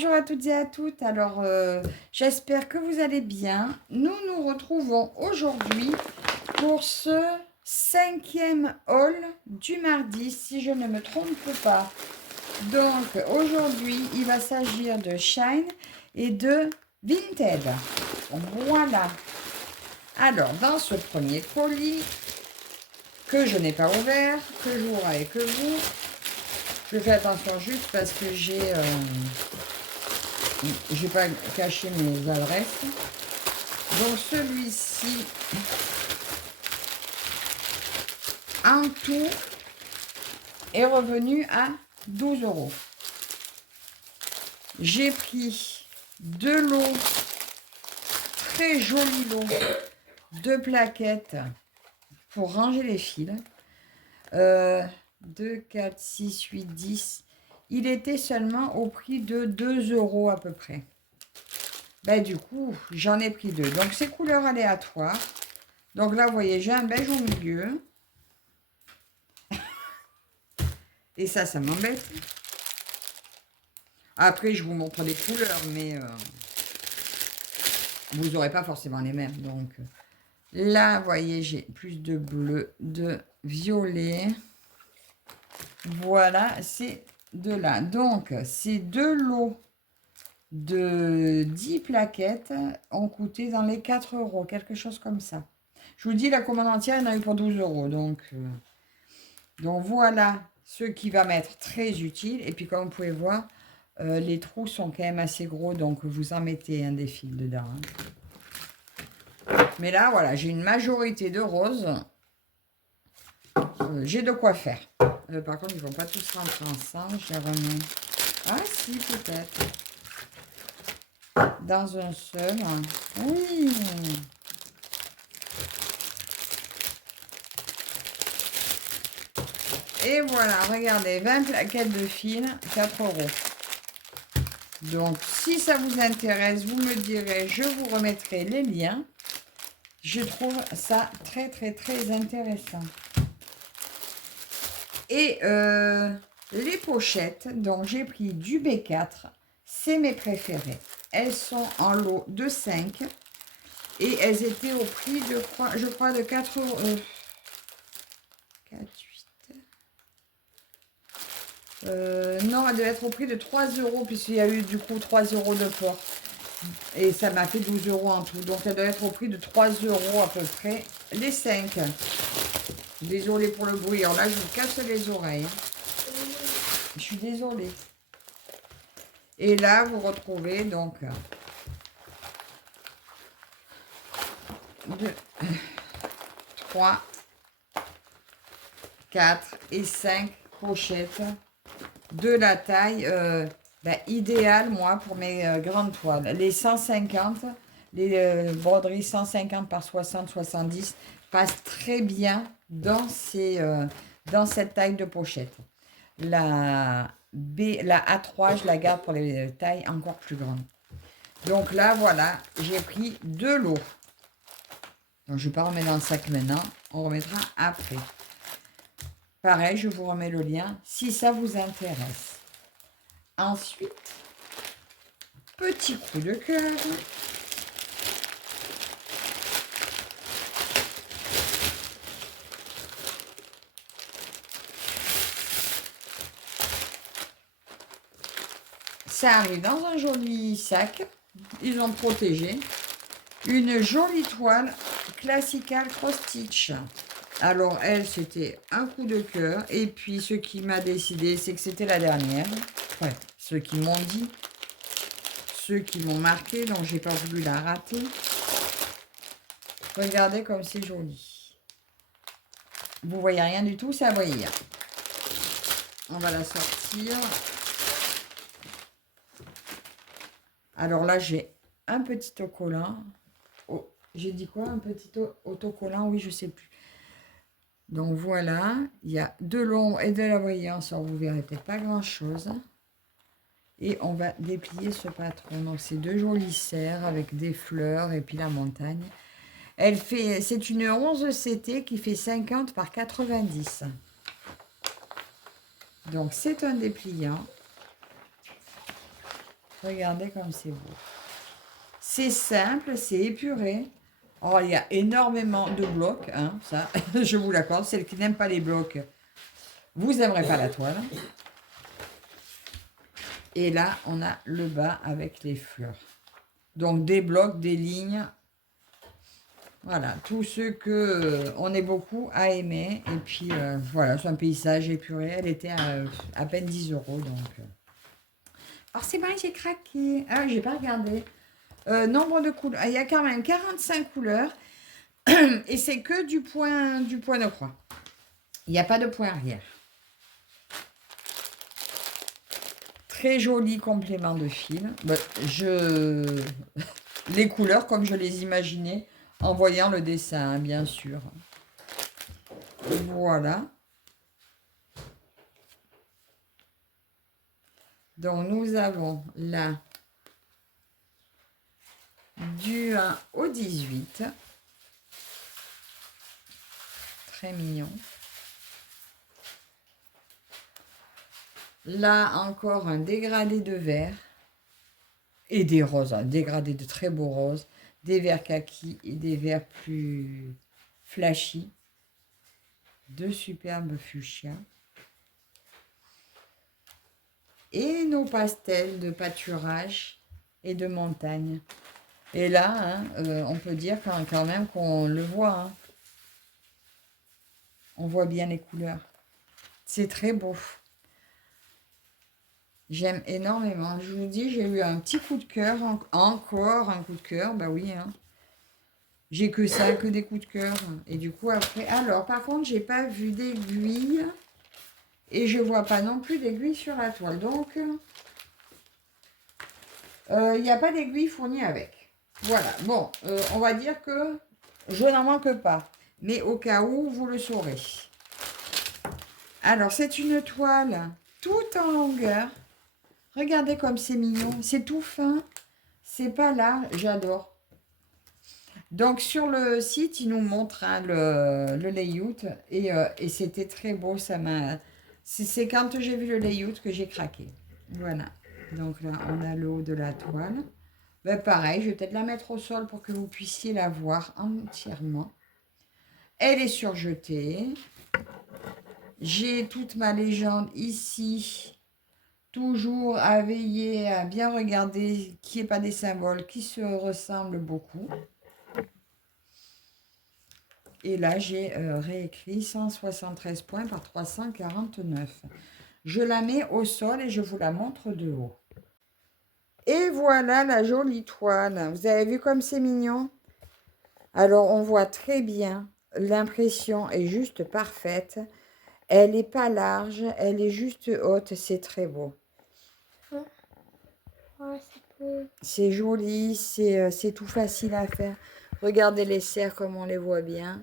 Bonjour à toutes et à toutes. Alors, j'espère que vous allez bien. Nous nous retrouvons aujourd'hui pour ce 5e haul du mardi, si je ne me trompe pas. Donc, aujourd'hui, il va s'agir de Shine et de Vinted. Voilà. Alors, dans ce premier colis, que je n'ai pas ouvert, que j'ouvre avec vous, je fais attention juste parce que j'ai pas caché mes adresses. Donc celui-ci, en tout, est revenu à 12 €. J'ai pris deux lots, très jolis lots, de plaquettes pour ranger les fils. 2, 4, 6, 8, 10. Il était seulement au prix de 2 € à peu près. Ben, du coup, j'en ai pris deux. Donc, c'est couleur aléatoire. Donc là, vous voyez, j'ai un beige au milieu. Et ça m'embête. Après, je vous montre les couleurs, mais vous n'aurez pas forcément les mêmes. Donc là, vous voyez, j'ai plus de bleu, de violet. Voilà, c'est de là. Donc, ces deux lots de 10 plaquettes ont coûté dans les 4 €, quelque chose comme ça. Je vous dis, la commande entière, il y en a eu pour 12 €. Donc voilà ce qui va m'être très utile. Et puis comme vous pouvez voir, les trous sont quand même assez gros, donc vous en mettez un des fils dedans. Mais là, voilà, j'ai une majorité de roses. J'ai de quoi faire. Par contre, ils ne vont pas tous rentrer ensemble. Je les remets. Ah si, peut-être. Dans un seul. Oui. Et voilà, regardez, 20 plaquettes de fil, 4 €. Donc, si ça vous intéresse, vous me direz, je vous remettrai les liens. Je trouve ça très, très, très intéressant. Et les pochettes, donc j'ai pris du B4, c'est mes préférées. Elles sont en lot de 5 et elles étaient au prix de, je crois, de 4 €. 4, 8. Non, elle devait être au prix de 3 € puisqu'il y a eu du coup 3 € de port. Et ça m'a fait 12 € en tout. Donc, elle doit être au prix de 3 € à peu près. Les 5. Désolée pour le bruit. Alors là, je vous casse les oreilles. Je suis désolée. Et là, vous retrouvez donc 2, 3, 4 et 5 pochettes de la taille idéale, moi, pour mes grandes toiles. Les 150, les broderies 150 par 60, 70 passent très bien dans, dans cette taille de pochette. La A3, je la garde pour les tailles encore plus grandes. Donc là, voilà, j'ai pris 2 lots. Donc, je ne vais pas remettre dans le sac maintenant. On remettra après. Pareil, je vous remets le lien si ça vous intéresse. Ensuite, petit coup de cœur. Ça arrive dans un joli sac. Ils ont protégé. Une jolie toile Classical Cross Stitch. Alors, elle, c'était un coup de cœur. Et puis, ce qui m'a décidé, c'est que c'était la dernière. Ouais, ceux qui m'ont dit. Ceux qui m'ont marqué. Donc, j'ai pas voulu la rater. Regardez comme c'est joli. Vous voyez rien du tout, c'est à voyer. On va la sortir. Alors là, j'ai un petit autocollant. Oh, j'ai dit quoi? Un petit autocollant? Oui, je sais plus. Donc voilà, il y a de l'ombre et de la voyance. Alors vous verrez peut-être pas grand-chose. Et on va déplier ce patron. Donc c'est deux jolies serres avec des fleurs et puis la montagne. C'est une 11 CT qui fait 50 par 90. Donc c'est un dépliant. Regardez comme c'est beau. C'est simple, c'est épuré. Oh, il y a énormément de blocs, hein, ça, je vous l'accorde. Celle qui n'aime pas les blocs, vous n'aimerez pas la toile. Et là, on a le bas avec les fleurs. Donc, des blocs, des lignes. Voilà, tous ceux que on est beaucoup à aimer. Et puis, voilà, c'est un paysage épuré. Elle était à peine 10 euros. Donc, alors, c'est bon, j'ai craqué. Ah, j'ai pas regardé. Nombre de couleurs. Il y a quand même 45 couleurs. Et c'est que du point de croix. Il n'y a pas de point arrière. Très joli complément de fil. Les couleurs comme je les imaginais en voyant le dessin, hein, bien sûr. Voilà. Donc, nous avons là du 1 au 18. Très mignon. Là, encore un dégradé de vert. Et des roses, un dégradé de très beaux roses. Des verts kaki et des verts plus flashy. De superbes fuchsias. Et nos pastels de pâturage et de montagne. Et là, hein, on peut dire quand même qu'on le voit. Hein. On voit bien les couleurs. C'est très beau. J'aime énormément. Je vous dis, j'ai eu un petit coup de cœur. Encore un coup de cœur. Bah oui. Hein. J'ai que ça, que des coups de cœur. Et du coup, après... Alors, par contre, j'ai pas vu d'aiguille. Et je vois pas non plus d'aiguille sur la toile. Donc, il n'y a pas d'aiguille fournie avec. Voilà. Bon, on va dire que je n'en manque pas. Mais au cas où, vous le saurez. Alors, c'est une toile toute en longueur. Regardez comme c'est mignon. C'est tout fin. C'est pas là. J'adore. Donc, sur le site, il nous montre hein, le layout. Et c'était très beau. C'est quand j'ai vu le layout que j'ai craqué. Voilà. Donc là, on a le haut de la toile. Ben, pareil, je vais peut-être la mettre au sol pour que vous puissiez la voir entièrement. Elle est surjetée. J'ai toute ma légende ici. Toujours à veiller, à bien regarder qu'il n'y ait pas des symboles qui se ressemblent beaucoup. Et là, j'ai réécrit 173 points par 349. Je la mets au sol et je vous la montre de haut. Et voilà la jolie toile. Vous avez vu comme c'est mignon? Alors, on voit très bien. L'impression est juste parfaite. Elle n'est pas large, elle est juste haute. C'est très beau. C'est joli, c'est tout facile à faire. Regardez les cerfs comme on les voit bien.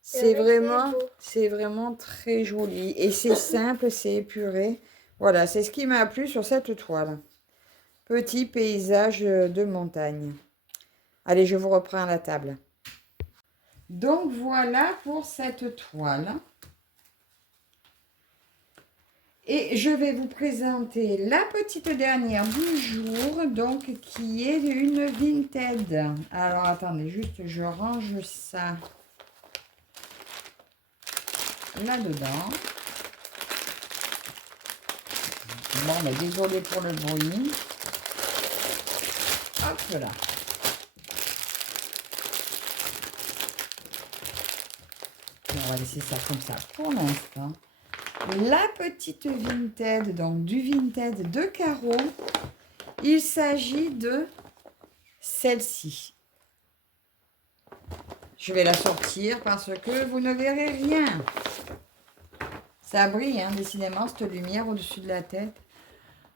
C'est vraiment très joli. Et c'est simple, c'est épuré. Voilà, c'est ce qui m'a plu sur cette toile. Petit paysage de montagne. Allez, je vous reprends à la table. Donc voilà pour cette toile. Et je vais vous présenter la petite dernière du jour, donc qui est une Vinted. Alors attendez, juste je range ça là-dedans. Bon, mais désolé pour le bruit. Hop là. On va laisser ça comme ça pour l'instant. La petite Vinted, donc du Vinted de carreaux. Il s'agit de celle-ci. Je vais la sortir parce que vous ne verrez rien. Ça brille, hein, décidément, cette lumière au-dessus de la tête.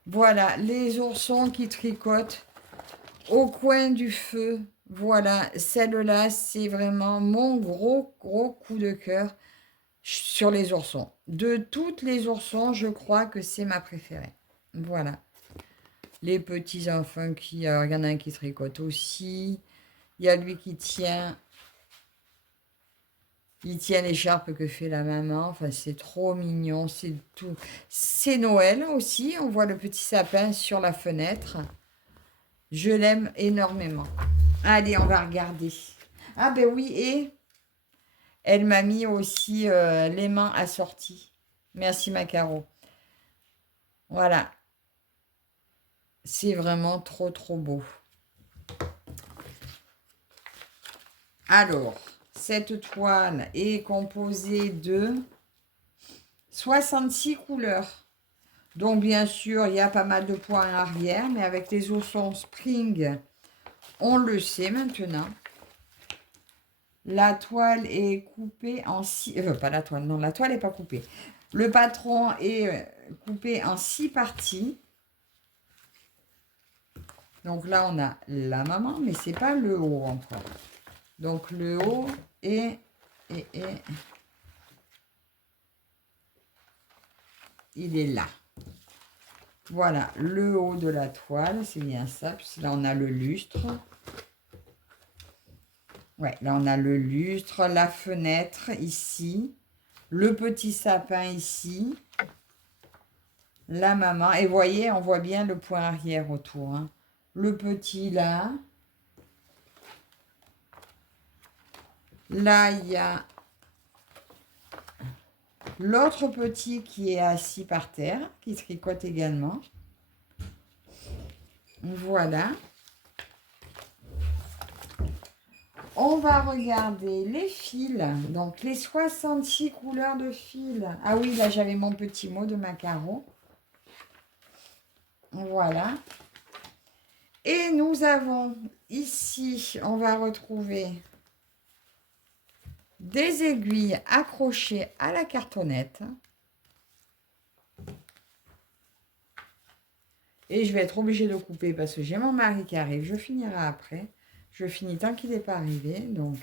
Voilà, les oursons qui tricotent au coin du feu. Voilà, celle-là, c'est vraiment mon gros coup de cœur sur les oursons. De toutes les oursons, je crois que c'est ma préférée. Voilà. Les petits enfants il y en a un qui tricote aussi. Il y a lui qui tient Il tient l'écharpe que fait la maman. Enfin, c'est trop mignon. C'est tout. C'est Noël aussi. On voit le petit sapin sur la fenêtre. Je l'aime énormément. Allez, on va regarder. Ah ben oui, et elle m'a mis aussi les mains assorties. Merci Macaro. Voilà. C'est vraiment trop trop beau. Alors, cette toile est composée de 66 couleurs. Donc, bien sûr, il y a pas mal de points arrière, mais avec les oursons Spring, on le sait maintenant. La toile est coupée en 6... pas la toile, non, la toile n'est pas coupée. Le patron est coupé en 6 parties. Donc là, on a la maman, mais c'est pas le haut encore. Donc, le haut est... il est là. Voilà, le haut de la toile, c'est bien ça. Puis là, on a le lustre. Ouais, là, on a le lustre, la fenêtre ici, le petit sapin ici, la maman. Et vous voyez, on voit bien le point arrière autour. Hein. Le petit là. Là, il y a l'autre petit qui est assis par terre, qui tricote également. Voilà. On va regarder les fils, donc les 66 couleurs de fils. Ah oui, là j'avais mon petit mot de Macaro. Voilà. Et nous avons ici, on va retrouver des aiguilles accrochées à la cartonnette. Et je vais être obligée de couper parce que j'ai mon mari qui arrive. Je finirai après. Je finis tant qu'il n'est pas arrivé. Donc,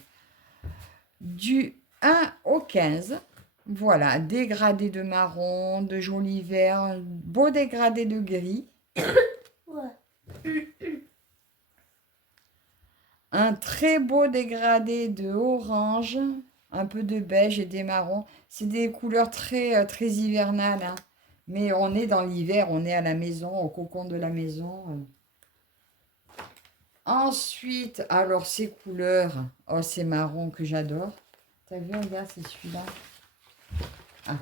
du 1 au 15. Voilà, dégradé de marron, de joli vert, beau dégradé de gris. Ouais. Un très beau dégradé de orange, un peu de beige et des marrons. C'est des couleurs très, très hivernales. Hein. Mais on est dans l'hiver, on est à la maison, au cocon de la maison. Ensuite, alors ces couleurs, oh c'est marron que j'adore. T'as vu, regarde, c'est celui-là. Ah,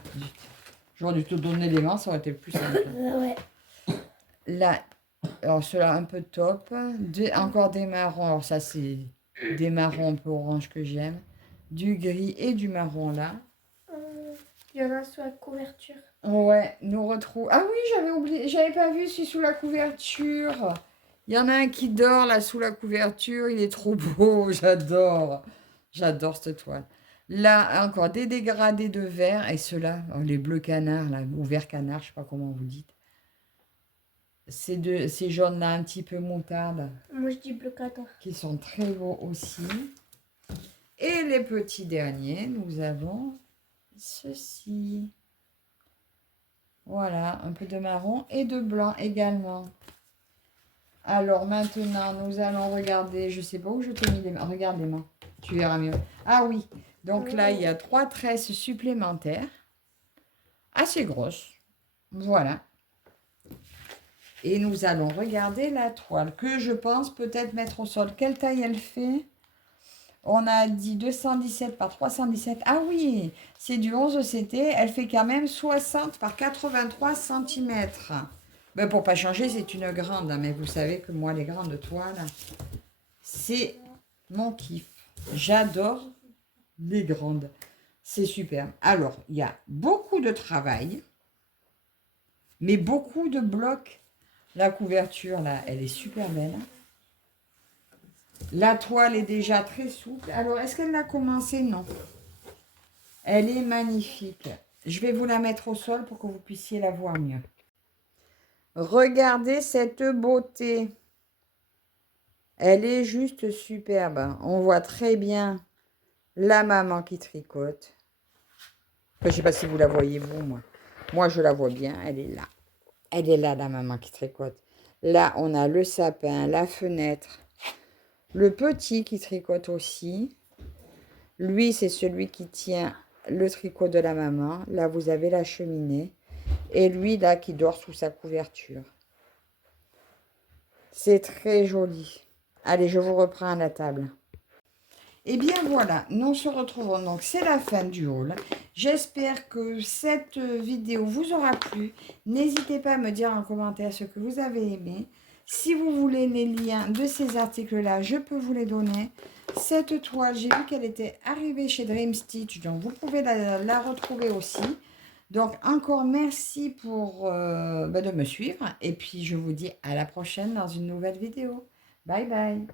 j'aurais dû te donner les mains, ça aurait été plus simple. Ouais. Là, alors ceux-là un peu top. Encore des marrons, alors ça c'est des marrons un peu orange que j'aime. Du gris et du marron là. Il y en a sous la couverture. Ouais, nous retrouvons. Ah oui, j'avais oublié, j'avais pas vu celui sous la couverture. Il y en a un qui dort là sous la couverture, il est trop beau, j'adore. J'adore cette toile. Là, encore des dégradés de vert et ceux-là, les bleus canards là, ou vert canard, je sais pas comment vous dites. Ces jaunes-là un petit peu moutarde. Moi je dis bleu canard. Qui sont très beaux aussi. Et les petits derniers, nous avons ceci. Voilà, un peu de marron et de blanc également. Alors maintenant, nous allons regarder, je sais pas où je t'ai mis les mains. Regarde les mains, tu verras mieux. Ah oui, donc là, il y a 3 tresses supplémentaires, assez grosses. Voilà. Et nous allons regarder la toile, que je pense peut-être mettre au sol. Quelle taille elle fait? On a dit 217 par 317. Ah oui, c'est du 11 CT. Elle fait quand même 60 par 83 cm. Ben pour pas changer, c'est une grande. Hein, mais vous savez que moi, les grandes toiles, c'est mon kiff. J'adore les grandes. C'est super. Alors, il y a beaucoup de travail, mais beaucoup de blocs. La couverture, là, elle est super belle. La toile est déjà très souple. Alors, est-ce qu'elle a commencé? Non. Elle est magnifique. Je vais vous la mettre au sol pour que vous puissiez la voir mieux. Regardez cette beauté. Elle est juste superbe. On voit très bien la maman qui tricote. Enfin, je ne sais pas si vous la voyez, vous, moi. Moi, je la vois bien. Elle est là. Elle est là, la maman qui tricote. Là, on a le sapin, la fenêtre. Le petit qui tricote aussi. Lui, c'est celui qui tient le tricot de la maman. Là, vous avez la cheminée. Et lui, là, qui dort sous sa couverture. C'est très joli. Allez, je vous reprends à la table. Et bien voilà, nous se retrouvons donc, c'est la fin du haul. J'espère que cette vidéo vous aura plu. N'hésitez pas à me dire en commentaire ce que vous avez aimé. Si vous voulez les liens de ces articles-là, je peux vous les donner. Cette toile, j'ai vu qu'elle était arrivée chez Dream Stitch, donc vous pouvez la retrouver aussi. Donc encore merci pour de me suivre. Et puis je vous dis à la prochaine dans une nouvelle vidéo. Bye bye.